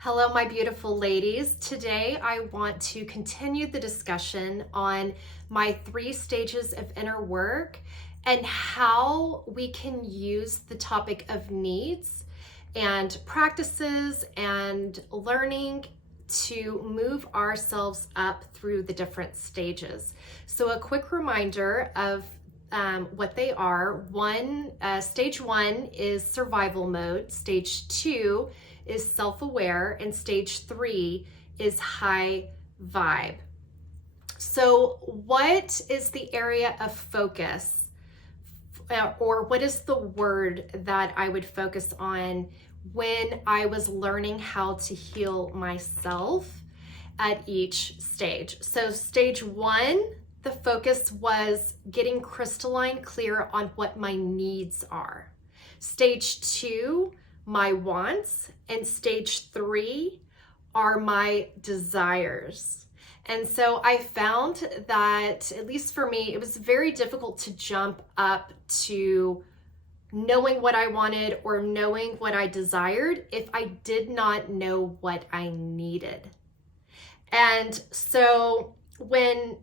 Hello, my beautiful ladies. Today, I want to continue the discussion on my 3 stages of inner work and how we can use the topic of needs and practices and learning to move ourselves up through the different stages. So a quick reminder of what they are. Stage 1 is survival mode. Stage 2 is self-aware, and stage 3 is high vibe. So what is the area of focus, or what is the word that I would focus on when I was learning how to heal myself at each stage? So stage 1, the focus was getting crystalline clear on what my needs are. Stage 2, my wants, and stage 3 are my desires. And so I found that, at least for me, it was very difficult to jump up to knowing what I wanted or knowing what I desired if I did not know what I needed. And so when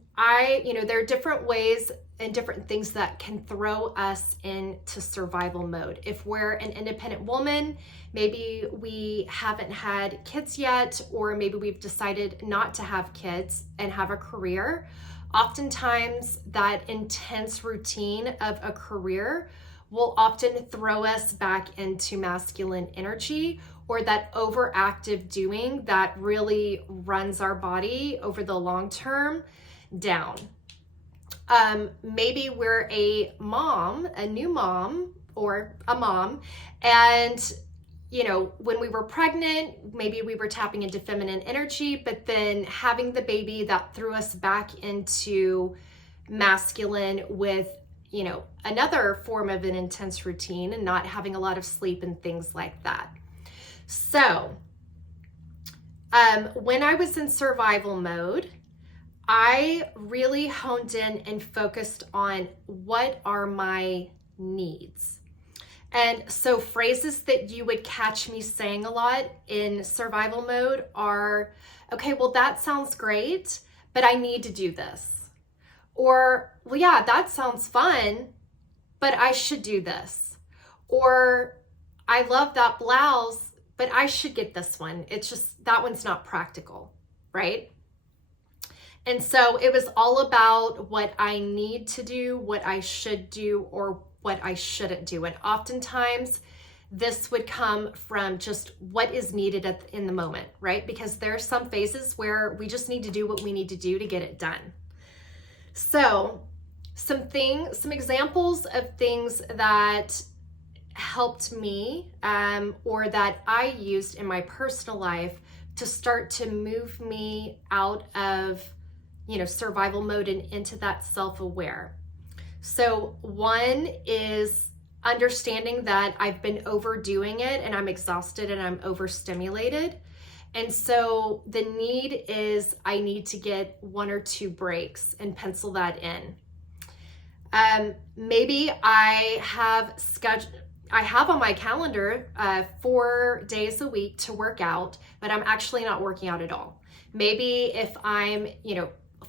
there are different ways and different things that can throw us into survival mode. If we're an independent woman, maybe we haven't had kids yet, or maybe we've decided not to have kids and have a career. Oftentimes that intense routine of a career will often throw us back into masculine energy, or that overactive doing that really runs our body over the long term down. Maybe we're a new mom, or a mom, and when we were pregnant, maybe we were tapping into feminine energy, but then having the baby, that threw us back into masculine with another form of an intense routine and not having a lot of sleep and things like that. So when I was in survival mode, I really honed in and focused on what are my needs. And so phrases that you would catch me saying a lot in survival mode are, okay, well, that sounds great, but I need to do this. Or, well, yeah, that sounds fun, but I should do this. Or, I love that blouse, but I should get this one. It's just, that one's not practical, right? And so it was all about what I need to do, what I should do, or what I shouldn't do. And oftentimes this would come from just what is needed in the moment, right? Because there are some phases where we just need to do what we need to do to get it done. So some examples of things that helped me or that I used in my personal life to start to move me out of survival mode and into that self-aware. So one is understanding that I've been overdoing it and I'm exhausted and I'm overstimulated. And so the need is I need to get 1 or 2 breaks and pencil that in. Maybe I have on my calendar 4 days a week to work out, but I'm actually not working out at all. Maybe if I'm,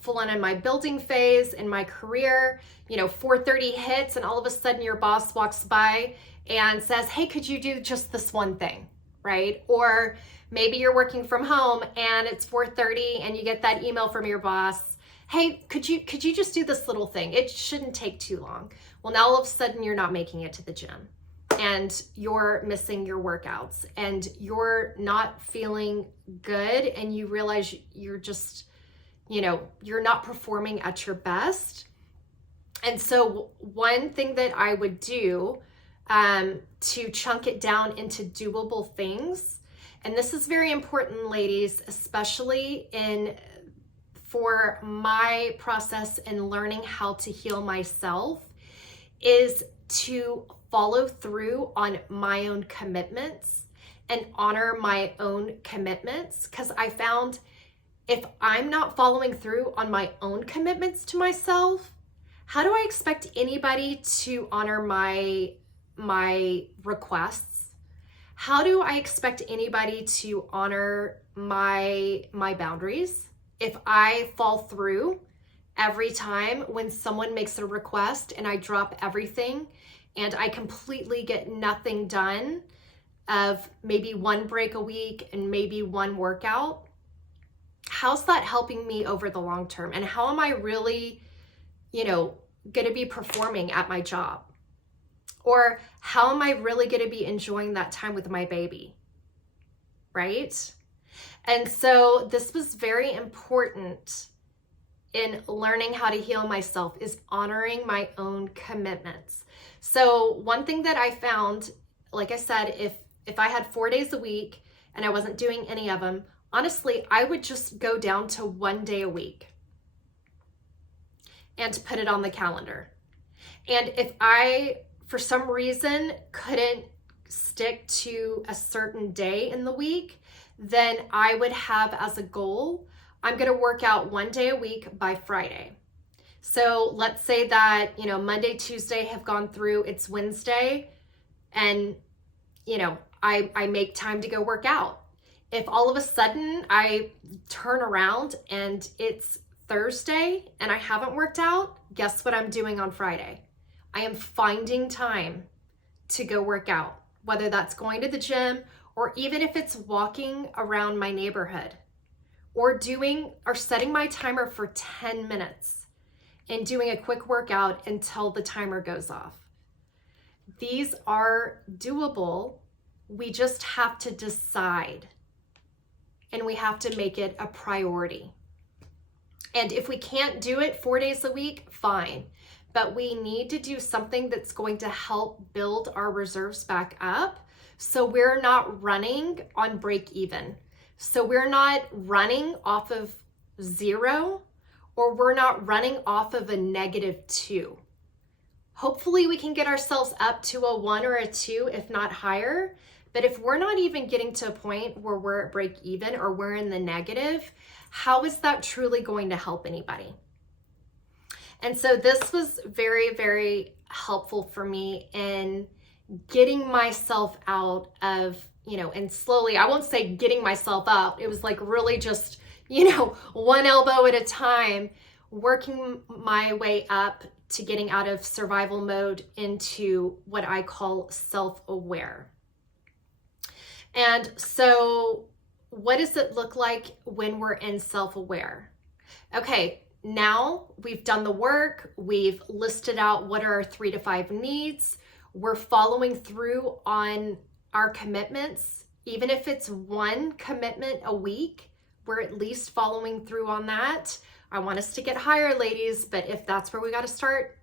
full on in my building phase in my career, 4:30 hits and all of a sudden your boss walks by and says, hey, could you do just this one thing, right? Or maybe you're working from home and it's 4:30 and you get that email from your boss, hey, could you just do this little thing? It shouldn't take too long. Well, now all of a sudden you're not making it to the gym and you're missing your workouts and you're not feeling good, and you realize you're just you're not performing at your best. And so one thing that I would do to chunk it down into doable things, and this is very important, ladies, especially for my process in learning how to heal myself, is to follow through on my own commitments and honor my own commitments. Because I found if I'm not following through on my own commitments to myself, how do I expect anybody to honor my requests? How do I expect anybody to honor my boundaries if I fall through every time when someone makes a request and I drop everything and I completely get nothing done of maybe one break a week and maybe one workout? How's that helping me over the long term? And how am I really, going to be performing at my job? Or how am I really going to be enjoying that time with my baby? Right? And so this was very important in learning how to heal myself, is honoring my own commitments. So one thing that I found, like I said, if I had 4 days a week and I wasn't doing any of them, honestly, I would just go down to 1 day a week and put it on the calendar. And if I, for some reason, couldn't stick to a certain day in the week, then I would have as a goal, I'm going to work out 1 day a week by Friday. So let's say that, Monday, Tuesday have gone through, it's Wednesday, and, I make time to go work out. If all of a sudden I turn around and it's Thursday and I haven't worked out, guess what I'm doing on Friday? I am finding time to go work out, whether that's going to the gym or even if it's walking around my neighborhood or setting my timer for 10 minutes and doing a quick workout until the timer goes off. These are doable. We just have to decide and we have to make it a priority. And if we can't do it 4 days a week, fine. But we need to do something that's going to help build our reserves back up so we're not running on break even. So we're not running off of 0 or we're not running off of a -2. Hopefully we can get ourselves up to a 1 or a 2, if not higher. But if we're not even getting to a point where we're at break even or we're in the negative, how is that truly going to help anybody? And so this was very, very helpful for me in getting myself out of, and slowly, I won't say getting myself out. It was like really just, one elbow at a time, working my way up to getting out of survival mode into what I call self-aware. And so what does it look like when we're in self-aware? Okay, now we've done the work. We've listed out what are our 3 to 5 needs. We're following through on our commitments. Even if it's one commitment a week, we're at least following through on that. I want us to get higher, ladies, but if that's where we got to start,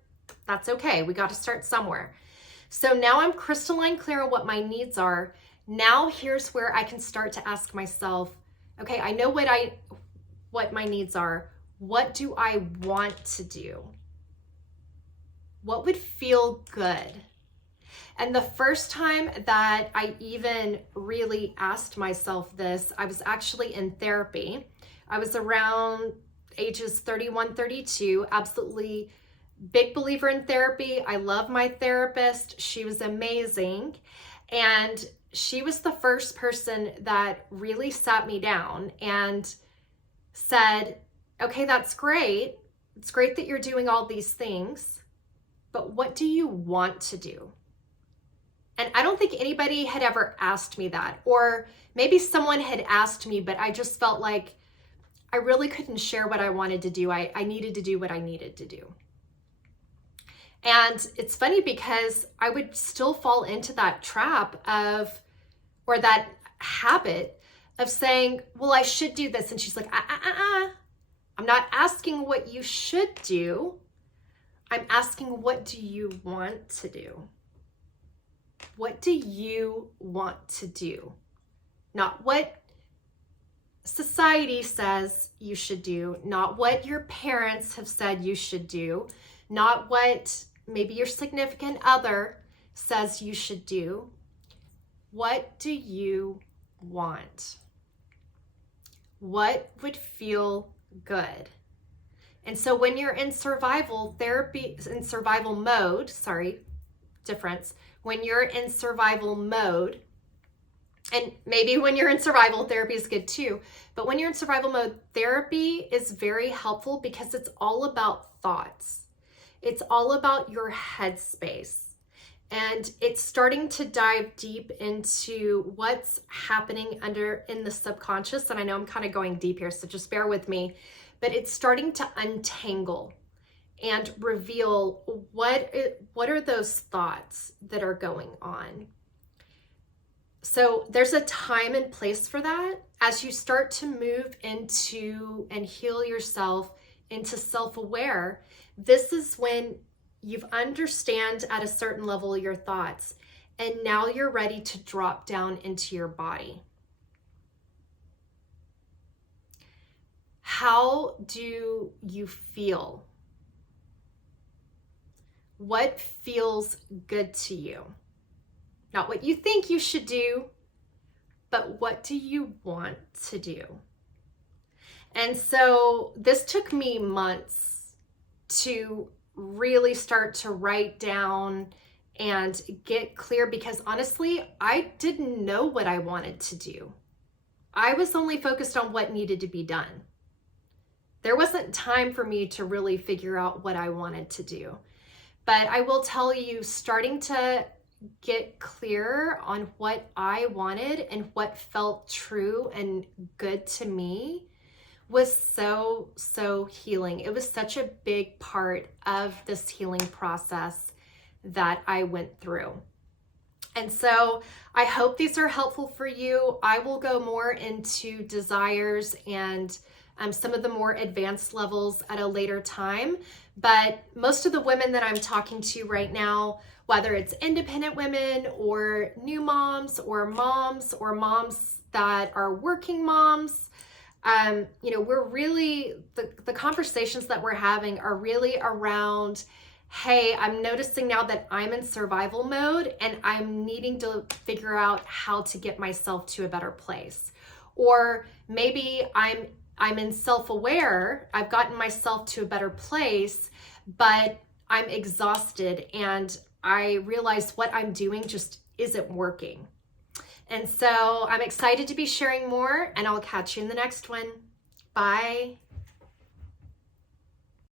that's okay. We got to start somewhere. So now I'm crystalline clear on what my needs are. Now here's where I can start to ask myself, okay, I know what my needs are. What do I want to do? What would feel good? And the first time that I even really asked myself this, I was actually in therapy. I was around ages 31, 32, absolutely big believer in therapy. I love my therapist. She was amazing. And she was the first person that really sat me down and said, okay, that's great. It's great that you're doing all these things, but what do you want to do? And I don't think anybody had ever asked me that, or maybe someone had asked me, but I just felt like I really couldn't share what I wanted to do. I needed to do what I needed to do. And it's funny because I would still fall into that trap or that habit of saying, well, I should do this. And she's like, I'm not asking what you should do. I'm asking, what do you want to do? What do you want to do? Not what society says you should do, not what your parents have said you should do, not what maybe your significant other says you should do. What do you want? What would feel good? And so when you're in survival mode, when you're in survival mode, And maybe when you're in survival, therapy is good too. But when you're in survival mode, therapy is very helpful because it's all about thoughts. It's all about your headspace. And it's starting to dive deep into what's happening in the subconscious. And I know I'm kind of going deep here, so just bear with me. But it's starting to untangle and reveal what are those thoughts that are going on. So there's a time and place for that. As you start to move into and heal yourself into self-aware, this is when you've understand at a certain level your thoughts, and now you're ready to drop down into your body. How do you feel? What feels good to you? Not what you think you should do, but what do you want to do? And so this took me months to really start to write down and get clear, because honestly, I didn't know what I wanted to do. I was only focused on what needed to be done. There wasn't time for me to really figure out what I wanted to do. But I will tell you, starting to get clear on what I wanted and what felt true and good to me was so healing. It was such a big part of this healing process that I went through. And so I hope these are helpful for you. I will go more into desires and some of the more advanced levels at a later time. But most of the women that I'm talking to right now, whether it's independent women or new moms or moms that are working moms, we're really, the conversations that we're having are really around, hey, I'm noticing now that I'm in survival mode and I'm needing to figure out how to get myself to a better place. Or maybe I'm in self-aware, I've gotten myself to a better place, but I'm exhausted and I realize what I'm doing just isn't working. And so I'm excited to be sharing more, and I'll catch you in the next one. Bye.